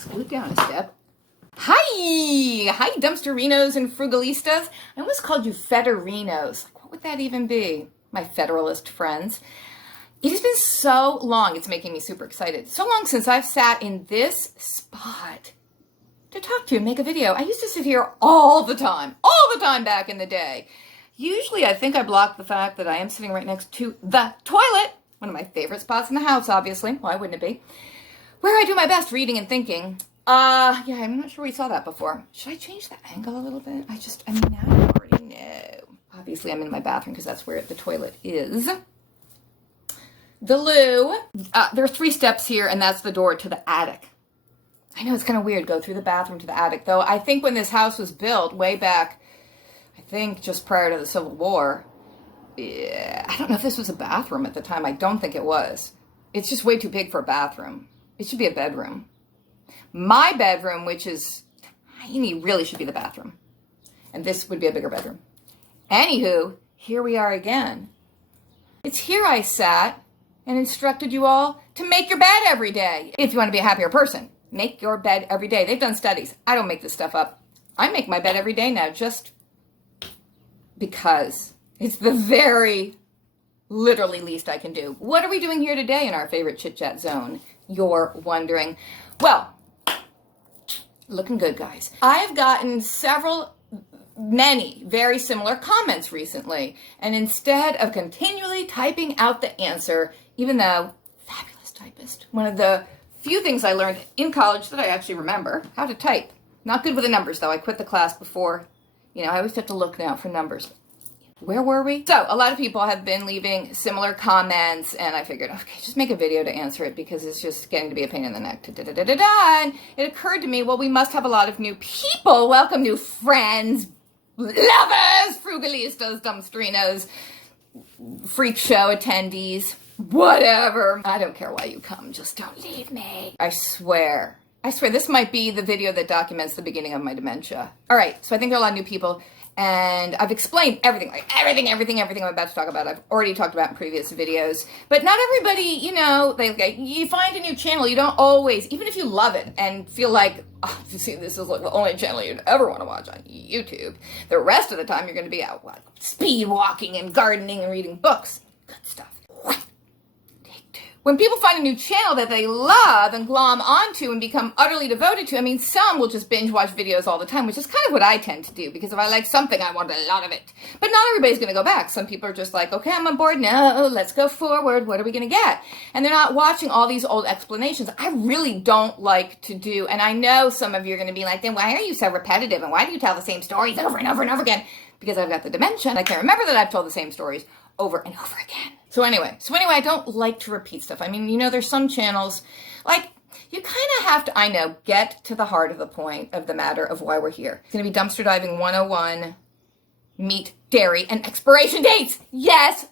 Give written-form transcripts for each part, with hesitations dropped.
Scoot down a step. Hi, dumpsterinos and frugalistas. I almost called you federinos. Like, what would that even be, my federalist friends? It has been so long, it's making me super excited. So long since I've sat in this spot to talk to you and make a video. I used to sit here all the time back in the day. Usually I think I block the fact that I am sitting right next to the toilet, one of my favorite spots in the house, obviously. Why wouldn't it be? Where I do my best reading and thinking. Yeah, I'm not sure we saw that before. Should I change the angle a little bit? Now I already know. Obviously, I'm in my bathroom because that's where the toilet is. The loo. There are 3 steps here, and that's the door to the attic. I know it's kind of weird, go through the bathroom to the attic, though. I think when this house was built way back, I think just prior to the Civil War, yeah, I don't know if this was a bathroom at the time. I don't think it was. It's just way too big for a bathroom. It should be a bedroom. My bedroom, which is tiny, really should be the bathroom. And this would be a bigger bedroom. Anywho, here we are again. It's here I sat and instructed you all to make your bed every day. If you want to be a happier person, make your bed every day. They've done studies. I don't make this stuff up. I make my bed every day now just because it's the very literally least I can do. What are we doing here today in our favorite Chit Chat zone? You're wondering. Well, looking good, guys. I've gotten many very similar comments recently. And instead of continually typing out the answer, even though fabulous typist, one of the few things I learned in college that I actually remember, how to type. Not good with the numbers, though. I quit the class before. I always have to look now for numbers. Where were we? So a lot of people have been leaving similar comments, and I figured, okay, just make a video to answer it because it's just getting to be a pain in the neck. And it occurred to me, well, we must have a lot of new people. Welcome, new friends, lovers, frugalistas, dumpsterinos, freak show attendees, whatever. I don't care why you come. Just don't leave me. I swear, this might be the video that documents the beginning of my dementia. All right, so I think there are a lot of new people. And I've explained everything I'm about to talk about. I've already talked about in previous videos. But not everybody, you find a new channel. You don't always, even if you love it and feel like, this is like the only channel you'd ever want to watch on YouTube. The rest of the time, you're going to be out speed walking and gardening and reading books. Good stuff. When people find a new channel that they love and glom onto and become utterly devoted to, some will just binge watch videos all the time, which is kind of what I tend to do, because if I like something, I want a lot of it. But not everybody's going to go back. Some people are just like, okay, I'm on board. No, let's go forward. What are we going to get? And they're not watching all these old explanations. I really don't like to do, and I know some of you are going to be like, then why are you so repetitive? And why do you tell the same stories over and over and over again? Because I've got the dementia, and I can't remember that I've told the same stories over and over again. So anyway, I don't like to repeat stuff. There's some channels, you kind of have to, get to the heart of the point of the matter of why we're here. It's going to be Dumpster Diving 101, meat, dairy, and expiration dates. Yes,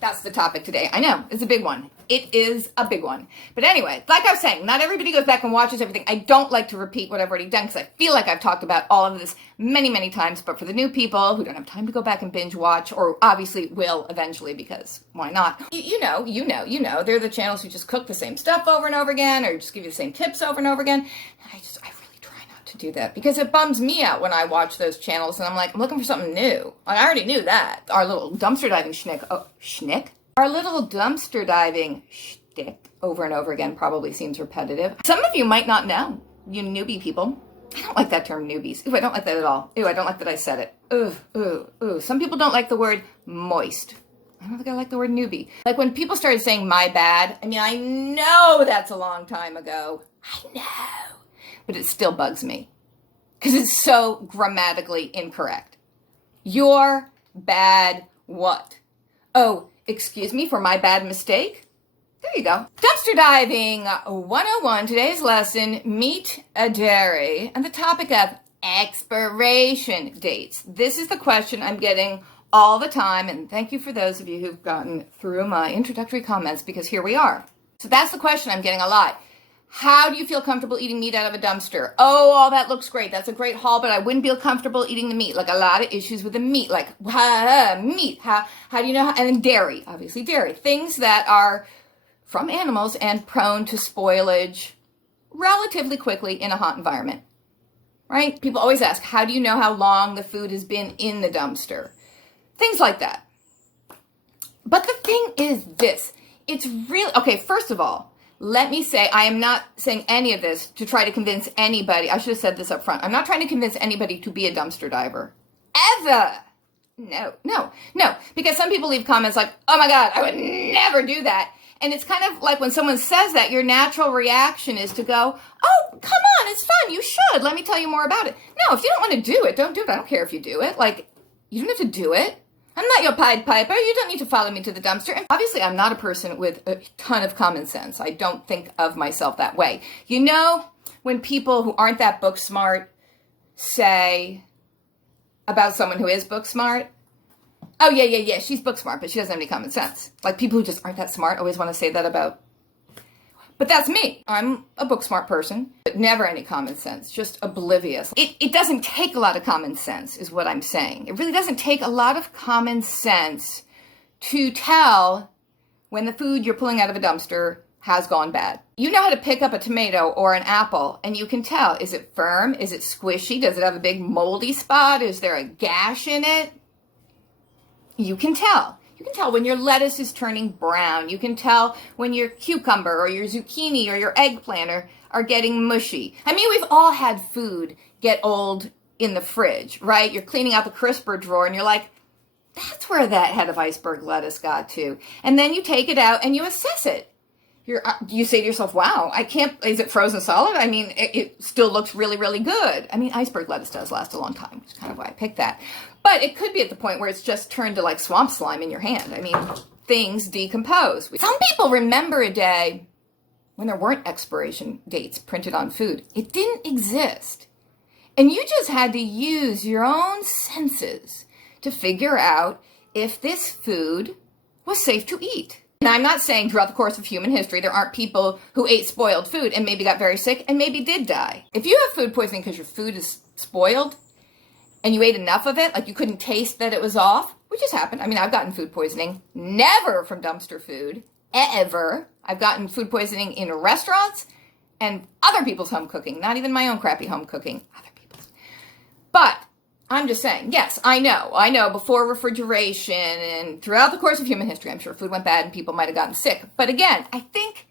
that's the topic today. I know, it's a big one. It is a big one. But anyway, like I was saying, not everybody goes back and watches everything. I don't like to repeat what I've already done because I feel like I've talked about all of this many, many times. But for the new people who don't have time to go back and binge watch, or obviously will eventually because why not? You know, they're the channels who just cook the same stuff over and over again or just give you the same tips over and over again. I really try not to do that because it bums me out when I watch those channels and I'm like, I'm looking for something new. I already knew that. Our little dumpster diving schnick. Our little dumpster diving shtick over and over again probably seems repetitive. Some of you might not know, you newbie people. I don't like that term, newbies. Ooh, I don't like that at all. Ooh, I don't like that I said it. Ooh. Some people don't like the word moist. I don't think I like the word newbie. Like when people started saying my bad, I know that's a long time ago. I know. But it still bugs me because it's so grammatically incorrect. Your bad what? Oh, excuse me for my bad mistake? There you go. Dumpster Diving 101, today's lesson, meat, a dairy, and the topic of expiration dates. This is the question I'm getting all the time, and thank you for those of you who've gotten through my introductory comments, because here we are. So that's the question I'm getting a lot. How do you feel comfortable eating meat out of a dumpster? Oh, all that looks great. That's a great haul, but I wouldn't feel comfortable eating the meat. Like a lot of issues with the meat, like meat. How do you know? And then dairy, obviously dairy. Things that are from animals and prone to spoilage relatively quickly in a hot environment, right? People always ask, how do you know how long the food has been in the dumpster? Things like that. But the thing is this, it's really, okay, first of all, let me say, I am not saying any of this to try to convince anybody. I should have said this up front. I'm not trying to convince anybody to be a dumpster diver. Ever. No. Because some people leave comments like, oh my God, I would never do that. And it's kind of like when someone says that, your natural reaction is to go, oh, come on, it's fun. You should. Let me tell you more about it. No, if you don't want to do it, don't do it. I don't care if you do it. Like, you don't have to do it. I'm not your Pied Piper. You don't need to follow me to the dumpster. And obviously, I'm not a person with a ton of common sense. I don't think of myself that way. You know, when people who aren't that book smart say about someone who is book smart, oh, yeah, she's book smart, but she doesn't have any common sense. Like, people who just aren't that smart always want to say that about. But that's me. I'm a book smart person, but never any common sense, just oblivious. It doesn't take a lot of common sense, is what I'm saying. It really doesn't take a lot of common sense to tell when the food you're pulling out of a dumpster has gone bad. You know how to pick up a tomato or an apple, and you can tell. Is it firm? Is it squishy? Does it have a big moldy spot? Is there a gash in it? You can tell. You can tell when your lettuce is turning brown. You can tell when your cucumber or your zucchini or your eggplant are getting mushy. I mean, we've all had food get old in the fridge, right? You're cleaning out the crisper drawer and you're like, that's where that head of iceberg lettuce got to. And then you take it out and you assess it. You say to yourself, wow, is it frozen solid? I mean, it still looks really, really good. I mean, iceberg lettuce does last a long time, which is kind of why I picked that. But it could be at the point where it's just turned to like swamp slime in your hand. I mean, things decompose. Some people remember a day when there weren't expiration dates printed on food. It didn't exist. And you just had to use your own senses to figure out if this food was safe to eat. And I'm not saying throughout the course of human history there aren't people who ate spoiled food and maybe got very sick and maybe did die. If you have food poisoning because your food is spoiled and you ate enough of it, like you couldn't taste that it was off, which has happened. I mean, I've gotten food poisoning, never from dumpster food, ever. I've gotten food poisoning in restaurants and other people's home cooking, not even my own crappy home cooking, other people's. But I'm just saying, yes, I know, before refrigeration and throughout the course of human history, I'm sure food went bad and people might have gotten sick. But again, I think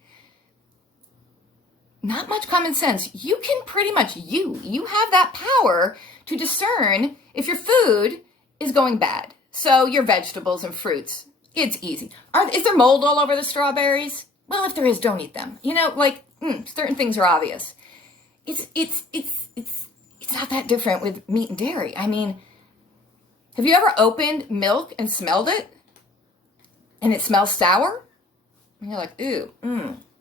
not much common sense. You can pretty much, you have that power to discern if your food is going bad. So your vegetables and fruits, it's easy. Is there mold all over the strawberries? Well, if there is, don't eat them. You know, like, certain things are obvious. It's not that different with meat and dairy. I mean, have you ever opened milk and smelled it? And it smells sour? And you're like, ooh,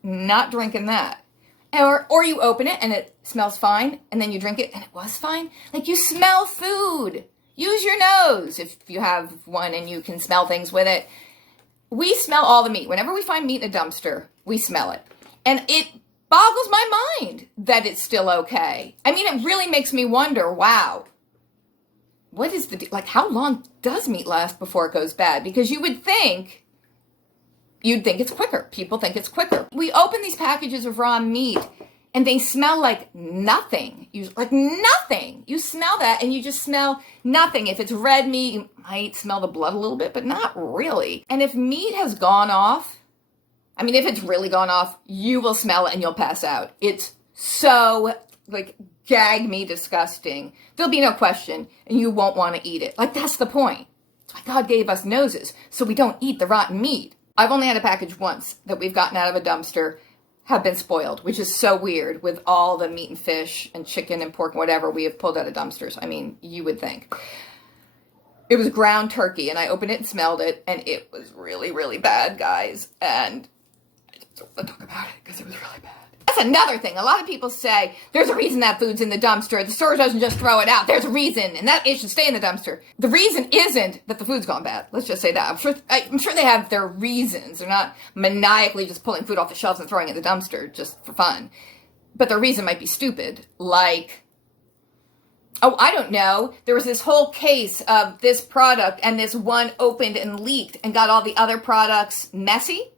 not drinking that. Or you open it and it smells fine, and then you drink it and it was fine. Like, you smell food. Use your nose if you have one and you can smell things with it. We smell all the meat. Whenever we find meat in a dumpster, we smell it. And it boggles my mind that it's still okay. I mean, it really makes me wonder, wow, what is how long does meat last before it goes bad? Because you'd think it's quicker. People think it's quicker. We open these packages of raw meat and they smell like nothing. Nothing. You smell that and you just smell nothing. If it's red meat, you might smell the blood a little bit, but not really. And if meat has gone off, I mean, if it's really gone off, you will smell it and you'll pass out. It's so, gag me disgusting. There'll be no question, and you won't want to eat it. That's the point. That's why God gave us noses, so we don't eat the rotten meat. I've only had a package once that we've gotten out of a dumpster have been spoiled, which is so weird with all the meat and fish and chicken and pork and whatever we have pulled out of dumpsters. I mean, you would think. It was ground turkey, and I opened it and smelled it, and it was really, really bad, guys. And I don't want to talk about it because it was really bad. That's another thing. A lot of people say, there's a reason that food's in the dumpster. The store doesn't just throw it out. There's a reason, and that it should stay in the dumpster. The reason isn't that the food's gone bad. Let's just say that. I'm sure they have their reasons. They're not maniacally just pulling food off the shelves and throwing it in the dumpster just for fun. But their reason might be stupid. Like, oh, I don't know. There was this whole case of this product, and this one opened and leaked and got all the other products messy.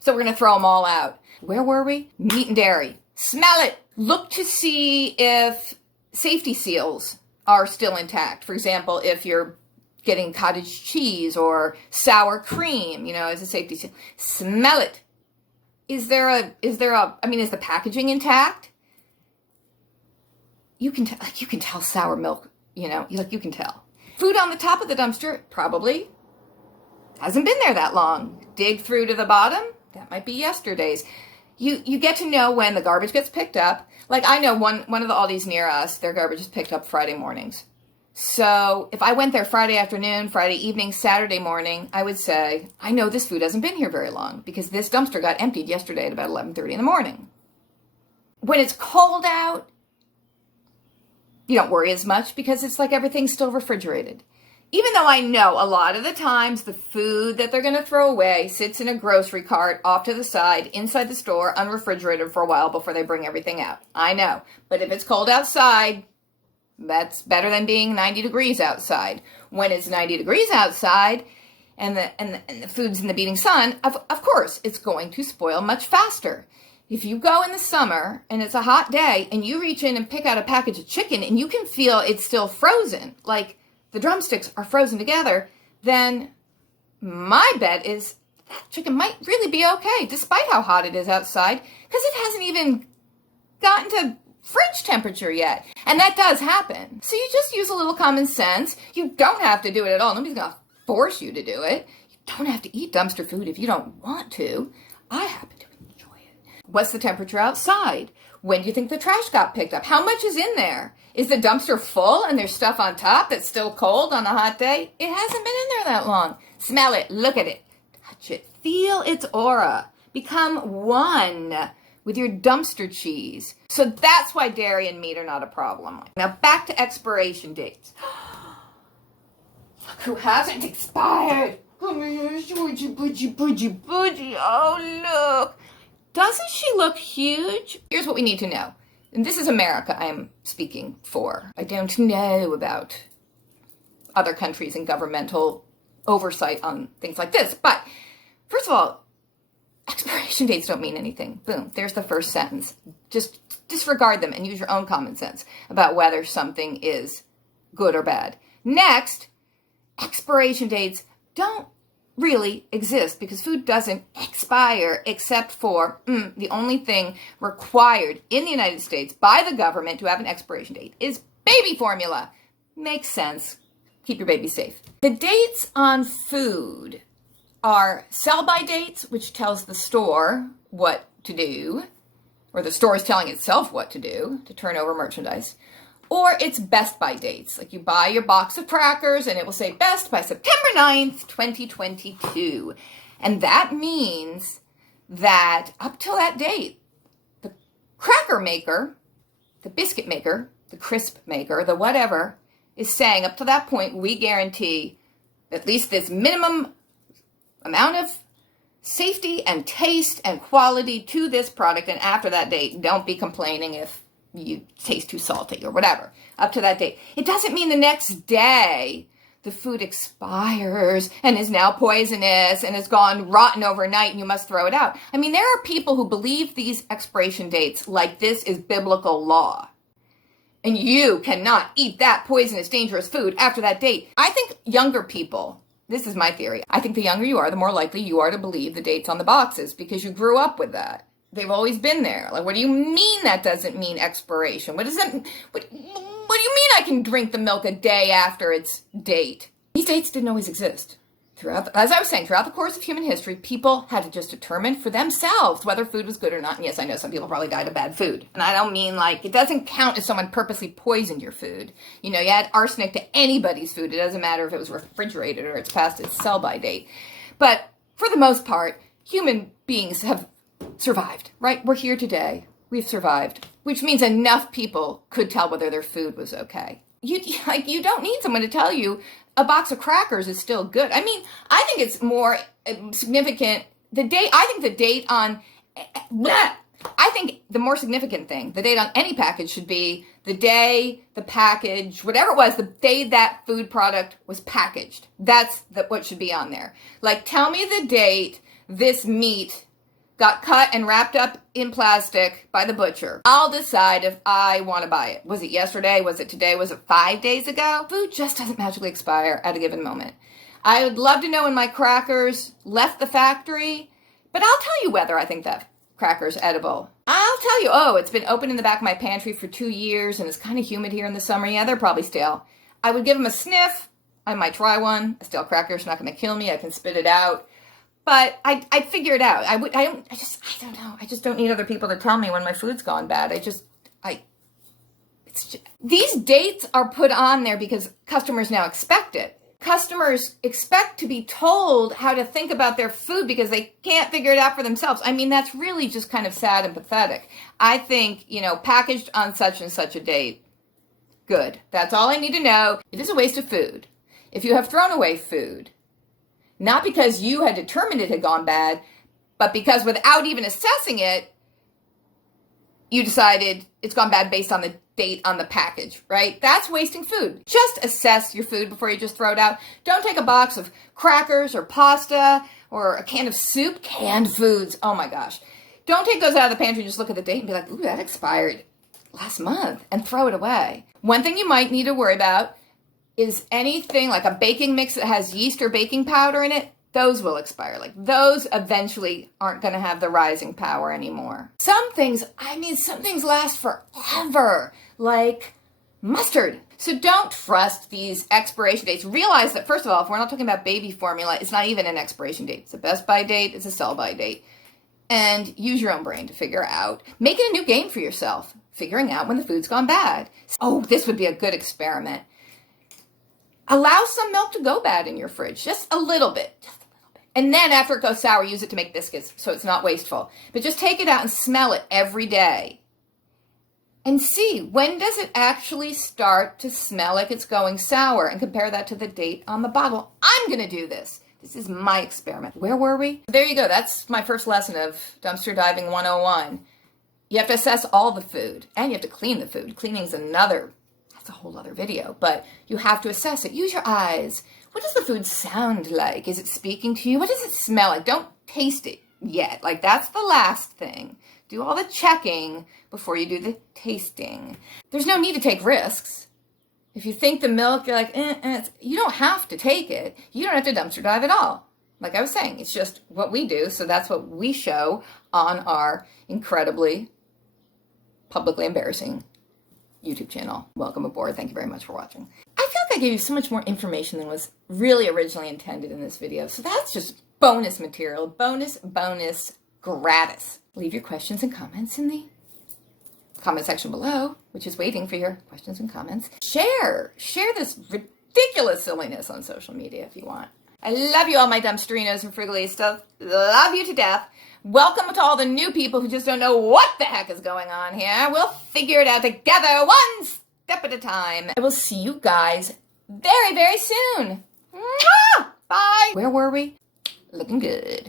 So we're going to throw them all out. Where were we? Meat and dairy. Smell it. Look to see if safety seals are still intact. For example, if you're getting cottage cheese or sour cream, as a safety seal. Smell it. Is the packaging intact? You can tell sour milk, you can tell. Food on the top of the dumpster probably hasn't been there that long. Dig through to the bottom, that might be yesterday's. You get to know when the garbage gets picked up. Like I know one of the Aldis near us, their garbage is picked up Friday mornings. So if I went there Friday afternoon, Friday evening, Saturday morning, I would say, I know this food hasn't been here very long because this dumpster got emptied yesterday at about 11:30 in the morning. When it's cold out, you don't worry as much because it's like everything's still refrigerated. Even though I know a lot of the times the food that they're going to throw away sits in a grocery cart off to the side inside the store unrefrigerated for a while before they bring everything out. I know. But if it's cold outside, that's better than being 90 degrees outside. When it's 90 degrees outside and the food's in the beating sun, of course, it's going to spoil much faster. If you go in the summer and it's a hot day and you reach in and pick out a package of chicken and you can feel it's still frozen, like the drumsticks are frozen together, then my bet is that chicken might really be okay, despite how hot it is outside, because it hasn't even gotten to fridge temperature yet. And that does happen. So you just use a little common sense. You don't have to do it at all. Nobody's going to force you to do it. You don't have to eat dumpster food if you don't want to. I happen to enjoy it. What's the temperature outside? When do you think the trash got picked up? How much is in there? Is the dumpster full and there's stuff on top that's still cold on a hot day? It hasn't been in there that long. Smell it. Look at it. Touch it. Feel its aura. Become one with your dumpster cheese. So that's why dairy and meat are not a problem. Now back to expiration dates. Look who hasn't expired. Oh my gosh, budgie. Oh, look. Doesn't she look huge? Here's what we need to know. And this is America I am speaking for. I don't know about other countries and governmental oversight on things like this. But first of all, expiration dates don't mean anything. Boom, there's the first sentence. Just disregard them and use your own common sense about whether something is good or bad. Next, expiration dates don't really exist because food doesn't expire except for the only thing required in the United States by the government to have an expiration date is baby formula. Makes sense. Keep your baby safe. The dates on food are sell-by dates, which tells the store what to do, or the store is telling itself what to do to turn over merchandise, or it's best by dates. Like you buy your box of crackers and it will say best by September 9th, 2022. And that means that up till that date, the cracker maker, the biscuit maker, the crisp maker, the whatever, is saying up to that point, we guarantee at least this minimum amount of safety and taste and quality to this product. And after that date, don't be complaining if you taste too salty or whatever. Up to that date. It doesn't mean the next day the food expires and is now poisonous and has gone rotten overnight and you must throw it out. I mean, there are people who believe these expiration dates like this is biblical law. And you cannot eat that poisonous, dangerous food after that date. I think younger people, this is my theory, I think the younger you are, the more likely you are to believe the dates on the boxes because you grew up with that. They've always been there. Like, what do you mean that doesn't mean expiration? What does that, what do you mean I can drink the milk a day after its date? These dates didn't always exist. As I was saying, throughout the course of human history, people had to just determine for themselves whether food was good or not. And yes, I know some people probably died of bad food. And I don't mean like, it doesn't count if someone purposely poisoned your food. You add arsenic to anybody's food. It doesn't matter if it was refrigerated or it's past its sell-by date. But for the most part, human beings have survived, right? We're here today. We've survived, which means enough people could tell whether their food was okay. You don't need someone to tell you a box of crackers is still good. I mean, I think it's more significant. I think the date on, I think the more significant thing, the date on any package should be the day, the package, whatever it was, the day that food product was packaged. That's what should be on there. Like, tell me the date this meat got cut and wrapped up in plastic by the butcher. I'll decide if I want to buy it. Was it yesterday? Was it today? Was it 5 days ago? Food just doesn't magically expire at a given moment. I would love to know when my crackers left the factory, but I'll tell you whether I think that cracker's edible. I'll tell you, oh, it's been open in the back of my pantry for 2 years and it's kind of humid here in the summer. Yeah, they're probably stale. I would give them a sniff. I might try one. A stale cracker's not going to kill me. I can spit it out. But I'd figure it out. I don't know. I just don't need other people to tell me when my food's gone bad. These dates are put on there because customers now expect it. Customers expect to be told how to think about their food because they can't figure it out for themselves. I mean, that's really just kind of sad and pathetic. I think, packaged on such and such a date, good. That's all I need to know. It is a waste of food. If you have thrown away food, not because you had determined it had gone bad, but because without even assessing it, you decided it's gone bad based on the date on the package, right? That's wasting food. Just assess your food before you just throw it out. Don't take a box of crackers or pasta or a can of soup, canned foods. Oh my gosh. Don't take those out of the pantry and just look at the date and be like, ooh, that expired last month, and throw it away. One thing you might need to worry about is anything like a baking mix that has yeast or baking powder in it. Those will expire. Like those eventually aren't going to have the rising power anymore. Some things last forever, like mustard. So don't trust these expiration dates. Realize that, first of all, if we're not talking about baby formula, it's not even an expiration date. It's a best by date. It's a sell by date. And use your own brain to figure out. Make it a new game for yourself, figuring out when the food's gone bad. Oh, this would be a good experiment. Allow some milk to go bad in your fridge, just a little bit. And then after it goes sour, use it to make biscuits so it's not wasteful. But just take it out and smell it every day. And see, when does it actually start to smell like it's going sour? And compare that to the date on the bottle. I'm going to do this. This is my experiment. Where were we? There you go. That's my first lesson of Dumpster Diving 101. You have to assess all the food. And you have to clean the food. Cleaning's that's a whole other video. But you have to assess it. Use your eyes. What does the food sound like? Is it speaking to you? What does it smell like? Don't taste it yet. Like, that's the last thing. Do all the checking before you do the tasting. There's no need to take risks. If you think the milk, you're like, you don't have to take it. You don't have to dumpster dive at all. Like I was saying, it's just what we do. So that's what we show on our incredibly publicly embarrassing YouTube channel. Welcome aboard. Thank you very much for watching. I feel like I gave you so much more information than was really originally intended in this video. So that's just bonus material. Bonus, gratis. Leave your questions and comments in the comment section below, which is waiting for your questions and comments. Share this ridiculous silliness on social media if you want. I love you all, my dumpsterinos and frugalistas. Love you to death. Welcome to all the new people who just don't know what the heck is going on here. We'll figure it out together, one step at a time. I will see you guys very, very soon. Mwah! Bye. Where were we? Looking good.